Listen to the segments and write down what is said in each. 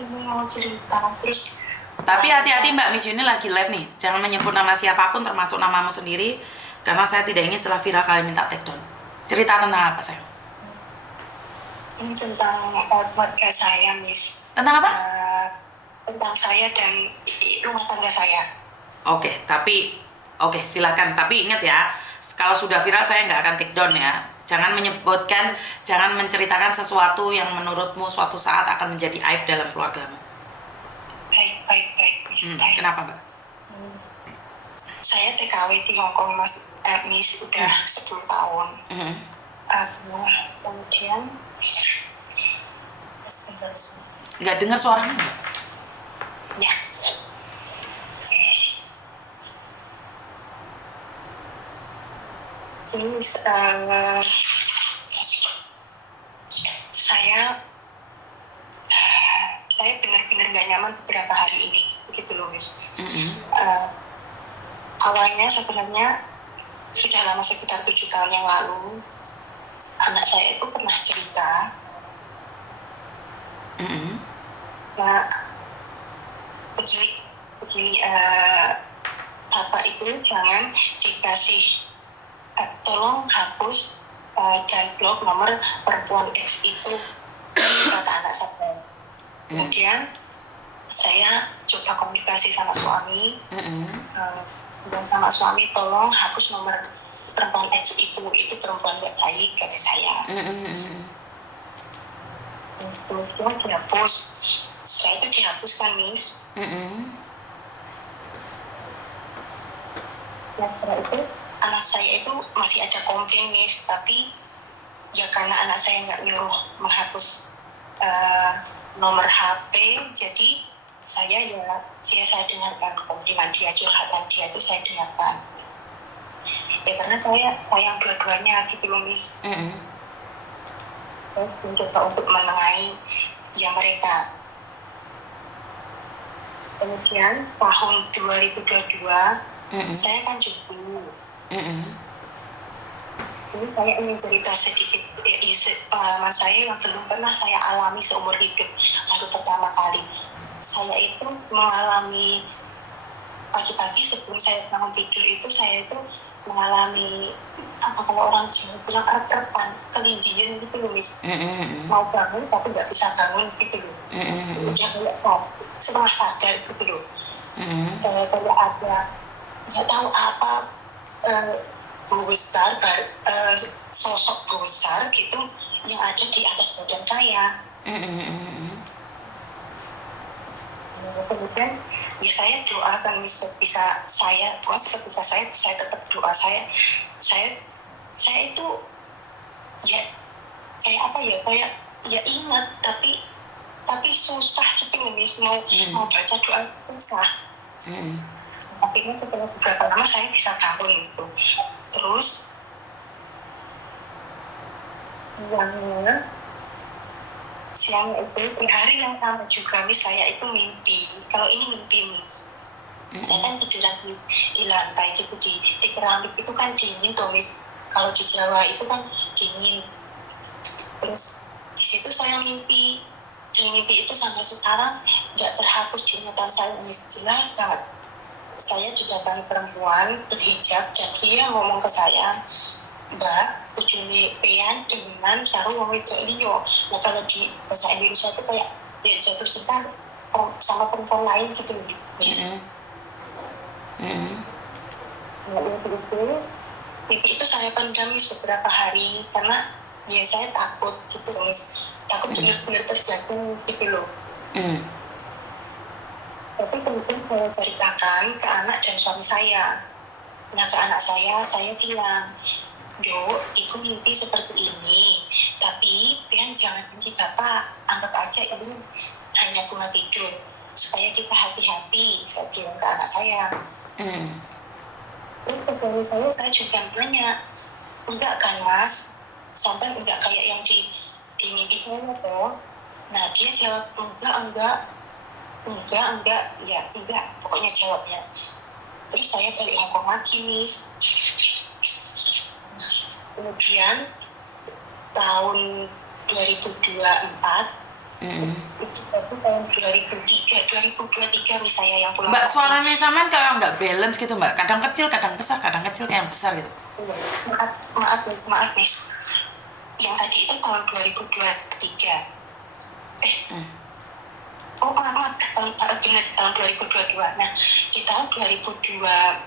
ini mau cerita terus. Tapi hati-hati Mbak Miss Yuni lagi live nih. Jangan menyebut nama siapapun termasuk namamu sendiri. Karena saya tidak ingin setelah viral kalian minta take down. Cerita tentang apa sayang? Ini tentang keluarga saya, Miss. Tentang apa? Tentang saya dan rumah tangga saya. Oke, silakan. Tapi ingat ya, kalau sudah viral saya nggak akan take down ya. Jangan menyebutkan, jangan menceritakan sesuatu yang menurutmu suatu saat akan menjadi aib dalam keluargamu. Baik, Miss. Baik. Kenapa, Mbak? Saya TKW di Hongkong, Miss, udah 10 tahun. Kemudian nggak dengar suaranya, Mbak? Ya. Ini saya benar-benar nggak nyaman beberapa hari ini, begitu loh, Miss. Awalnya sebenarnya sudah lama, sekitar 7 tahun yang lalu, anak saya itu pernah cerita. Nah, begini, Bapak itu jangan dikasih, tolong hapus dan blok nomor perempuan X itu, kata anak saya. Kemudian saya coba komunikasi sama suami, dan sama suami, tolong hapus nomor perempuan X itu perempuan gak baik, kata saya. Kemudian dihapus. Setelah itu dihapuskan, Miss. Nah, setelah itu anak saya itu masih ada komplain, Miss, tapi ya karena anak saya nggak nyuruh menghapus nomor HP, jadi saya dengarkan komplainan dia, curhatan dia itu saya dengarkan. Ya karena saya sayang dua-duanya gitu loh, Miss. Saya mencoba untuk menengahi ya mereka. Kemudian tahun 2022 saya kan cuti. Ini saya ingin cerita sedikit pengalaman saya yang belum pernah saya alami seumur hidup. Baru pertama kali saya itu mengalami pagi-pagi sebelum saya bangun tidur itu, saya itu mengalami apa kalau orang Jawa bilang rep-repan, kelindian gitu loh, Miss. Mau bangun tapi nggak bisa bangun gitu loh. Udah kayak setengah sadar gitu loh. Kayak ada nggak tahu apa, besar, sosok besar gitu yang ada di atas badan saya. Kemudian ya saya doa kan, bisa saya bukan seperti saya tetap doa, saya itu ya kayak apa ya, kayak ya ingat tapi susah gitu nih, mau baca doa susah. Akhirnya setelah beberapa lama saya bisa bangun gitu. Terus siangnya itu di hari yang sama juga, Miss, saya itu mimpi. Kalau ini mimpi, Miss, saya kan tiduran di lantai gitu, di keramik itu kan dingin tuh, Miss. Kalau di Jawa itu kan dingin. Terus di situ saya mimpi, dan mimpi itu sampai sekarang nggak terhapus di ingatan saya, Miss. Jelas banget saya didatangi perempuan berhijab dan dia ngomong ke saya, Mbak, ujungnya pean dengan karo wong wedok liya. Nah, kalau di bahasa Indonesia itu kayak ya jatuh cinta sama perempuan lain gitu, Miss. Nah, mimpi itu saya pendam, Miss, beberapa hari karena ya saya takut gitu, Miss. Takut benar-benar terjadi gitu loh. Tapi kemudian saya ceritakan ke anak dan suami saya. Nah, ke anak saya bilang, Dok, ibu mimpi seperti ini, tapi Pian jangan benci Bapak, anggap aja ini hanya bunga tidur, supaya kita hati-hati, saya bilang ke anak saya. Terus ke saya juga nanya, enggak kan, Mas, sampai enggak kayak yang di mimpi saya toh. Nah, dia jawab, enggak, ya enggak, pokoknya jawabnya. Terus saya balik Hongkong lagi, Miss. Kemudian tahun 2024 itu baru tahun 2023 misalnya yang pulang. Mbak, suaranya sampean kayak nggak balance gitu Mbak, kadang kecil kayak yang besar gitu. Maaf Miss, yang tadi itu tahun 2023. Maaf, tahun 2022. Nah, di tahun 2023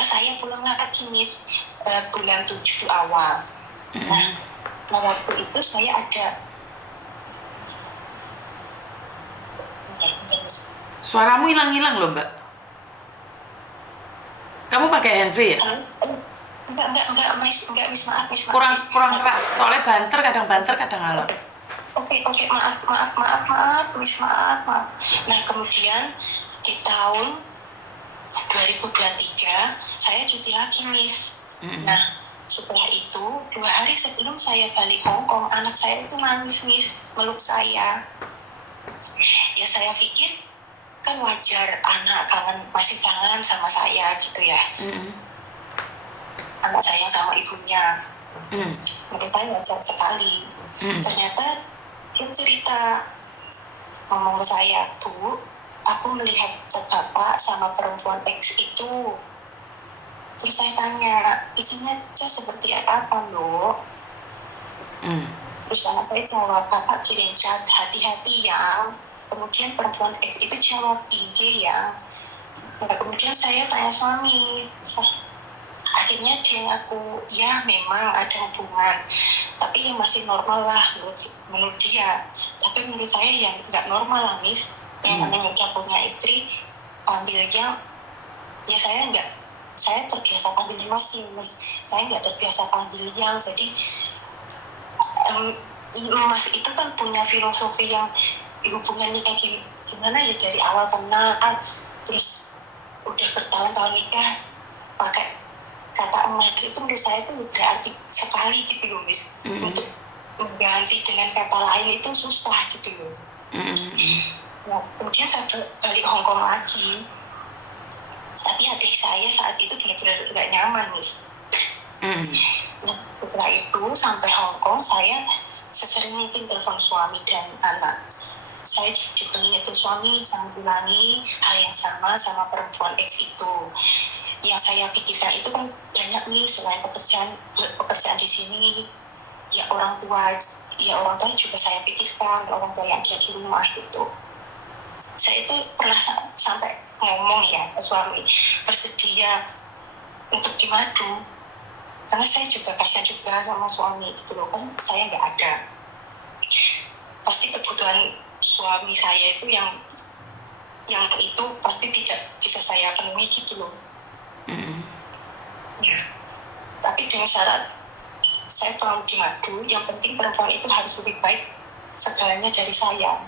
saya pulang lagi Miss, bulan 7 awal. Nah, waktu itu saya ada Suaramu hilang-hilang loh Mbak. Kamu pakai handfree ya? Enggak Miss, maaf. Kurang keras, soalnya kadang banter kadang ngalor. Oke, maaf Miss, maaf. Nah, kemudian di tahun 2023 saya cuti lagi Miss. Nah, setelah itu 2 hari sebelum saya balik Hongkong, anak saya itu nangis Miss, meluk saya. Ya saya pikir kan wajar, anak masih kangen sama saya gitu ya. Anak sayang sama ibunya. Menurut saya wajar sekali. Ternyata dia cerita, ngomong ke saya, Bu, aku melihat bapak sama perempuan X itu. Terus saya tanya, isinya seperti apa loh? Terus anak saya jawab, bapak kirim chat, hati-hati yang. Kemudian perempuan X itu jawab, tinggi yang. Nah, kemudian saya tanya suami, akhirnya dia ngaku, ya memang ada hubungan, tapi yang masih normal lah menurut dia. Tapi menurut saya yang nggak normal lah Miss. Yang namanya udah punya istri, panggilnya, ya saya terbiasa panggil Mas sih Miss. Saya nggak terbiasa panggil yang, jadi Mas itu kan punya filosofi yang hubungannya kayak gimana ya, dari awal kenal terus udah bertahun-tahun nikah pakai kata emas itu menurut saya itu berarti sekali gitu loh Miss. Untuk mengganti dengan kata lain itu susah gitu loh. Nah, kemudian saya balik Hongkong lagi, tapi hati saya saat itu benar-benar gak nyaman Miss. Nah, setelah itu sampai Hongkong saya sesering mungkin telepon suami dan anak. Saya juga ngingetin suami jangan ulangi hal yang sama perempuan X itu. Yang saya pikirkan itu kan banyak nih, selain pekerjaan di sini, ya orang tua juga saya pikirkan, orang tua yang ada di rumah gitu. Saya itu pernah sampai ngomong ya ke suami, bersedia untuk dimadu, karena saya juga kasihan juga sama suami gitu loh, kan saya nggak ada. Pasti kebutuhan suami saya itu yang itu pasti tidak bisa saya penuhi gitu loh. Ya. Tapi dengan syarat saya mau dimadu, yang penting perempuan itu harus lebih baik segalanya dari saya.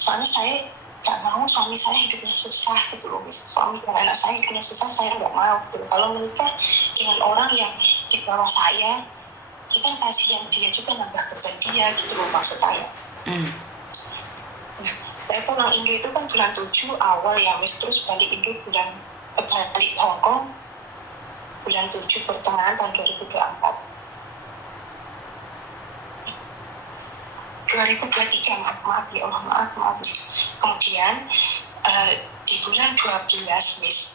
Soalnya saya nggak mau suami saya hidupnya susah gitu loh. Suami dan anak saya hidupnya susah, saya nggak mau gitu. Kalau menikah dengan orang yang di bawah saya, jadi kan kasihan dia juga, nambah beban dia gitu loh maksud saya. Nah, saya pulang Indo itu kan bulan 7 awal ya Miss, terus balik Hongkong bulan 7 pertengahan tahun 2023, maaf ya Allah, maaf. Kemudian di bulan 12 Miss,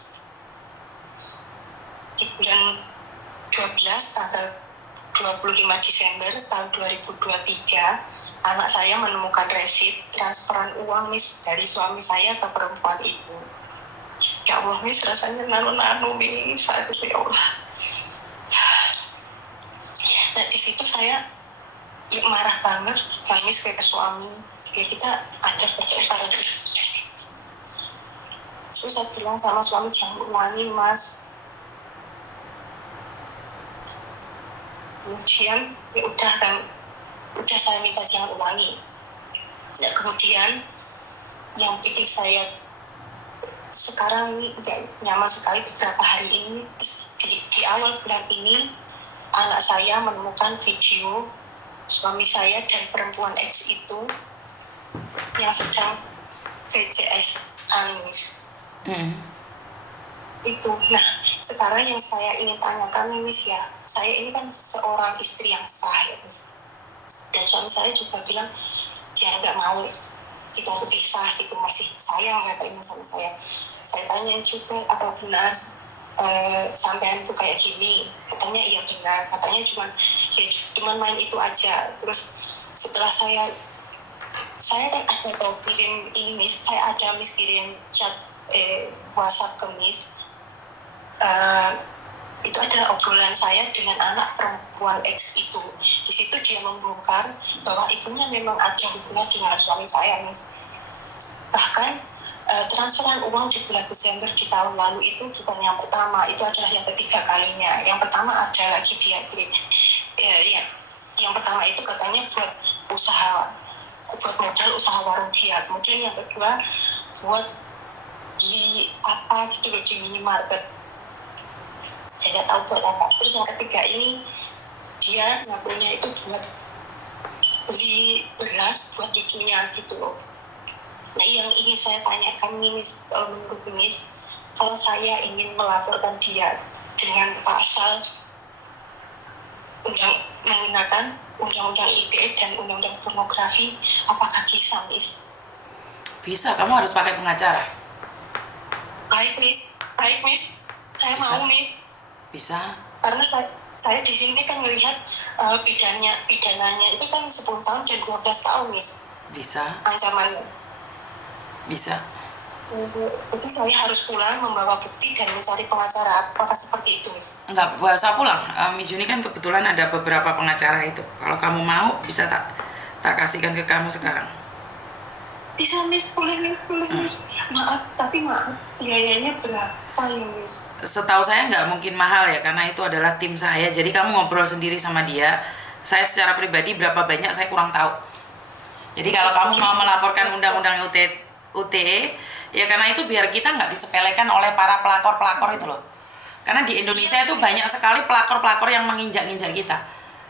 di bulan 12 tanggal 25 Desember tahun 2023 anak saya menemukan resip transferan uang Miss dari suami saya ke perempuan itu. Ya Allah Miss, rasanya nano Miss saat itu ya Allah. Nah di situ saya marah banget nangis ke suami, ya kita ada pertengkaran. Terus saya bilang sama suami, jangan ulangi Mas. Kemudian ya udah saya minta jangan ulangi. Nah, kemudian yang bikin saya sekarang ini udah nyaman sekali beberapa hari ini, di awal bulan ini anak saya menemukan video suami saya dan perempuan X itu yang sedang VCS Anis. Itu. Nah, sekarang yang saya ingin tanyakan nih Miss ya, saya ini kan seorang istri yang sah ya Miss. Dan suami saya juga bilang dia nggak mau kita berpisah gitu, masih sayang katanya sama saya. Saya tanya juga apa benar sampean tuh kayak gini. Katanya iya benar, katanya cuman main itu aja. Terus setelah saya kan ada kirim ini Miss, saya ada Miss kirim chat WhatsApp ke Miss. Itu adalah obrolan saya dengan anak perempuan X itu. Di situ dia membongkar bahwa ibunya memang ada hubungan dengan suami saya, Miss. Bahkan transferan uang di bulan Desember di tahun lalu itu bukan yang pertama, itu adalah yang ketiga kalinya. Yang pertama ada lagi dia kirim, yang pertama itu katanya buat modal usaha warung dia. Kemudian yang kedua buat beli apa gitu di minimarket, saya nggak tahu buat apa. Terus yang ketiga ini dia ngakunya itu buat beli beras buat cucunya gitu loh. Nah, yang ingin saya tanyakan nih, menurut Miss, kalau saya ingin melaporkan dia dengan pasal menggunakan undang-undang ITE dan undang-undang pornografi, apakah bisa, Miss? Bisa, kamu harus pakai pengacara. Baik, Miss. Saya Bisa. mau, Miss. Bisa. Karena saya di sini kan melihat pidananya itu kan 10 tahun dan 12 tahun, Miss. Bisa. Ancamannya. Bisa. Jadi saya harus pulang membawa bukti dan mencari pengacara. Apakah seperti itu, Miss? Enggak usah pulang. Miss Yuni kan kebetulan ada beberapa pengacara itu. Kalau kamu mau bisa tak kasihkan ke kamu sekarang. Bisa, Miss. Boleh, Miss. Maaf, biayanya berapa ya, Miss? Setahu saya nggak mungkin mahal ya, karena itu adalah tim saya. Jadi kamu ngobrol sendiri sama dia. Saya secara pribadi berapa banyak saya kurang tahu. Jadi kalau kamu mau melaporkan undang-undang UTE, ya karena itu biar kita nggak disepelekan oleh para pelakor-pelakor itu loh. Karena di Indonesia itu banyak sekali pelakor-pelakor yang menginjak-injak kita.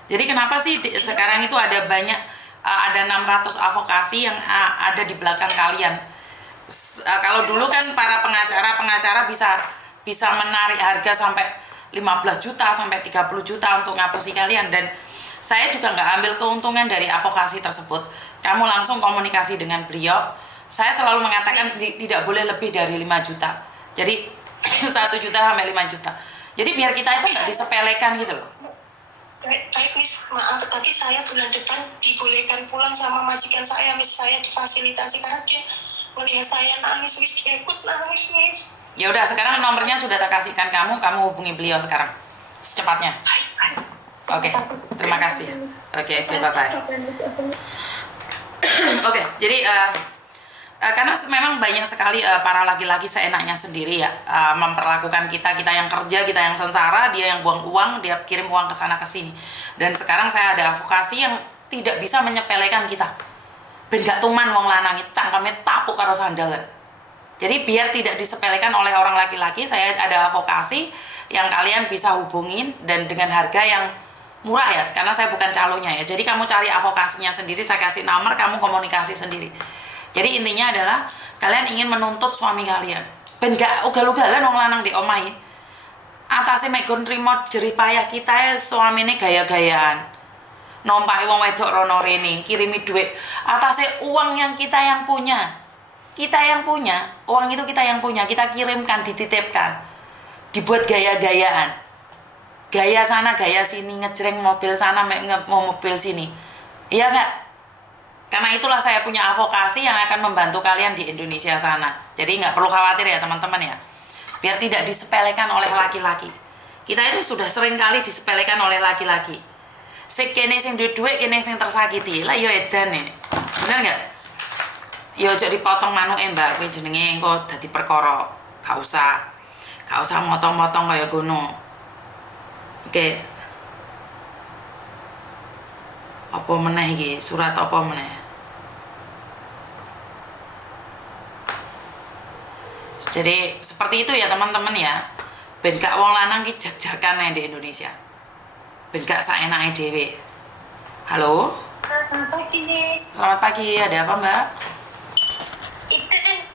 Jadi kenapa sih sekarang itu ada 600 advokasi yang ada di belakang kalian. Kalau dulu kan para pengacara bisa menarik harga sampai 15 juta sampai 30 juta untuk ngapusi kalian, dan saya juga nggak ambil keuntungan dari advokasi tersebut. Kamu langsung komunikasi dengan beliau. Saya selalu mengatakan tidak boleh lebih dari 5 juta. Jadi 1 juta sampai 5 juta. Jadi biar kita itu nggak disepelekan gitu loh. Baik, Miss. Maaf, tapi saya bulan depan dibolehkan pulang sama majikan saya, Miss. Saya difasilitasi karena dia melihat saya nangis, Miss. Dia ikut nangis, Miss. Ya udah, sekarang nomornya sudah tak kasihkan kamu hubungi beliau sekarang. Secepatnya. Baik. Oke, terima kasih. Oke, bye-bye. Oke, jadi karena memang banyak sekali para laki-laki seenaknya sendiri ya, memperlakukan kita yang kerja, kita yang sengsara, dia yang buang uang, dia kirim uang ke sana ke sini. Dan sekarang saya ada advokasi yang tidak bisa menyepelekan kita. Ben gak tuman wong lanang cangkeme tapuk karo sandal. Jadi biar tidak disepelekan oleh orang laki-laki, saya ada advokasi yang kalian bisa hubungin dan dengan harga yang murah ya, karena saya bukan calonnya ya. Jadi kamu cari advokasinya sendiri, saya kasih nomor, kamu komunikasi sendiri. Jadi intinya adalah kalian ingin menuntut suami kalian. Ben gak ugal-ugalan wong lanang di omahe. Atase mek gon trimo jerih payah kita suamine gaya-gayaan. Nompai wong wedok rono rene, kirimi duit. Atase uang yang kita yang punya. Kita yang punya, uang itu kita yang punya, kita kirimkan, dititipkan. Dibuat gaya-gayaan. Gaya sana, gaya sini, ngejreng mobil sana, mau mobil sini. Iya enggak? Karena itulah saya punya advokasi yang akan membantu kalian di Indonesia sana. Jadi nggak perlu khawatir ya teman-teman ya. Biar tidak disepelekan oleh laki-laki. Kita itu sudah sering kali disepelekan oleh laki-laki. Sik kene sing duwe kene sing tersakiti. Lah ya edan nih. Bener nggak? Ya aja dipotong manuke Mbak, kuwi jenenge engko dadi perkara. Gak usah motong-motong kaya ngono. Oke. Apa meneh iki? Surat apa meneh? Jadi seperti itu ya teman-teman ya. Ben gak wong lanang ki jag-jagan di Indonesia. Ben gak saenake dhewe. Halo? Selamat pagi, Miss. Selamat pagi, ada apa Mbak? Itu